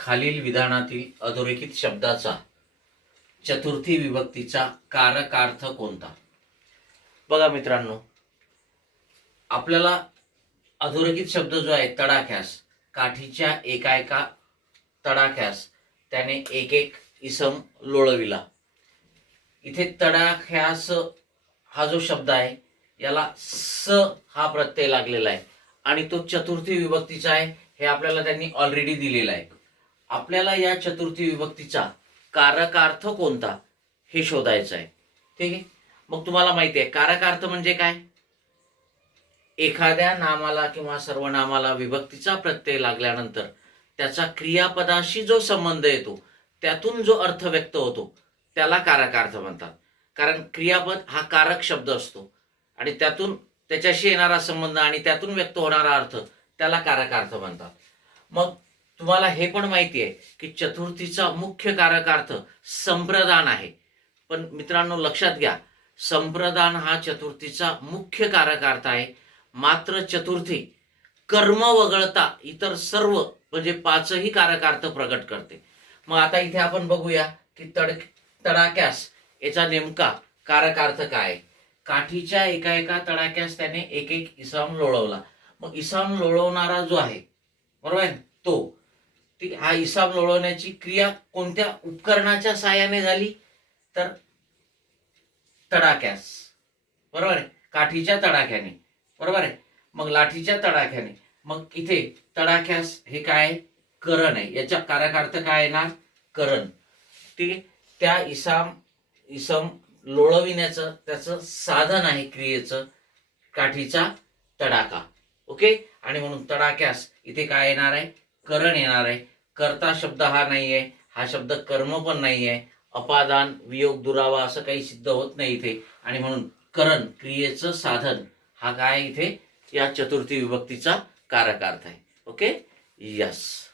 खालील विधानातील अधोरेखित शब्दाचा चतुर्थी विभक्तीचा कारकार्थ कोणता? बघा मित्रांनो आपल्याला अधोरेखित शब्द जो आहे तडाख्यास काठीच्या एका एका तडाख्यास त्याने एक एक इसम लोळविला. इथे तडाख्यास हा जो शब्द आहे याला स हा प्रत्यय लागलेला आहे. आणि तो चतुर्थी विभक्तीचा आहे हे आपल्याला त्यांनी ऑलरेडी दिलेला आहे. आपल्याला या चतुर्थी विभक्तीचा कारकार्थ कोणता? हे शोधायचं आहे. ठीक आहे? मग तुम्हाला माहिती आहे कारकार्थ म्हणजे काय? एखाद्या नामाला किंवा सर्वनामाला विभक्तीचा प्रत्यय लागल्यानंतर त्याचा क्रियापदाशी जो संबंध येतो त्यातून जो अर्थ व्यक्त होतो त्याला कारकार्थ म्हणतात. कारण क्रियापद हा कारक शब्द असतो. आणि त्यातून त्याच्याशी येणारा संबंध आणि त्यातून व्यक्त होणारा अर्थ त्याला कारकार्थ म्हणतात. मग तुम्हाला हे पण माहिती आहे की चतुर्थीचा मुख्य कारकार्थ संप्रदान आहे. पण मित्रांनो लक्षात घ्या संप्रदान हा चतुर्थीचा मुख्य कारकार्थ आहे. मात्र चतुर्थी कर्म वगळता इतर सर्व म्हणजे पाचही कारकार्थ प्रकट करते. मग आता इथे आपण बघूया की तड तडाक्यास याचा नेमका कारकार्थ काय? आहे? काठीच्या एका एका तडाक्यास त्याने एक एक इसाम लोळवला. मग इसाम लोळवणारा जो आहे बरोबर आहे तो ती हा हिसाब लोळवण्याची क्रिया कोणत्या उपकरणाच्या साहाय्याने झाली? तर तडाक्यास बरोबर आहे? काठीच्या तडाख्याने. बरोबर आहे? मग लाठीच्या तडाख्याने. मग इथे तडाख्यास हे काय करण आहे. याच्या कारकार्थ काय येणार? करण. ठीक आहे? त्या इसाम इसम लोळविण्याचं त्याचं साधन आहे क्रियेचं काठीचा तडाखा. ओके? आणि म्हणून तडाक्यास इथे काय येणार आहे? करण येणार आहे. कर्ता शब्द हा नाही आहे हा शब्द कर्म पण नाही आहे अपादान वियोग दुरावा असं काही सिद्ध होत नाही इथे. आणि म्हणून करण क्रियेचं साधन हा काय इथे या चतुर्थी विभक्तीचा कारकार्थ आहे. ओके? यस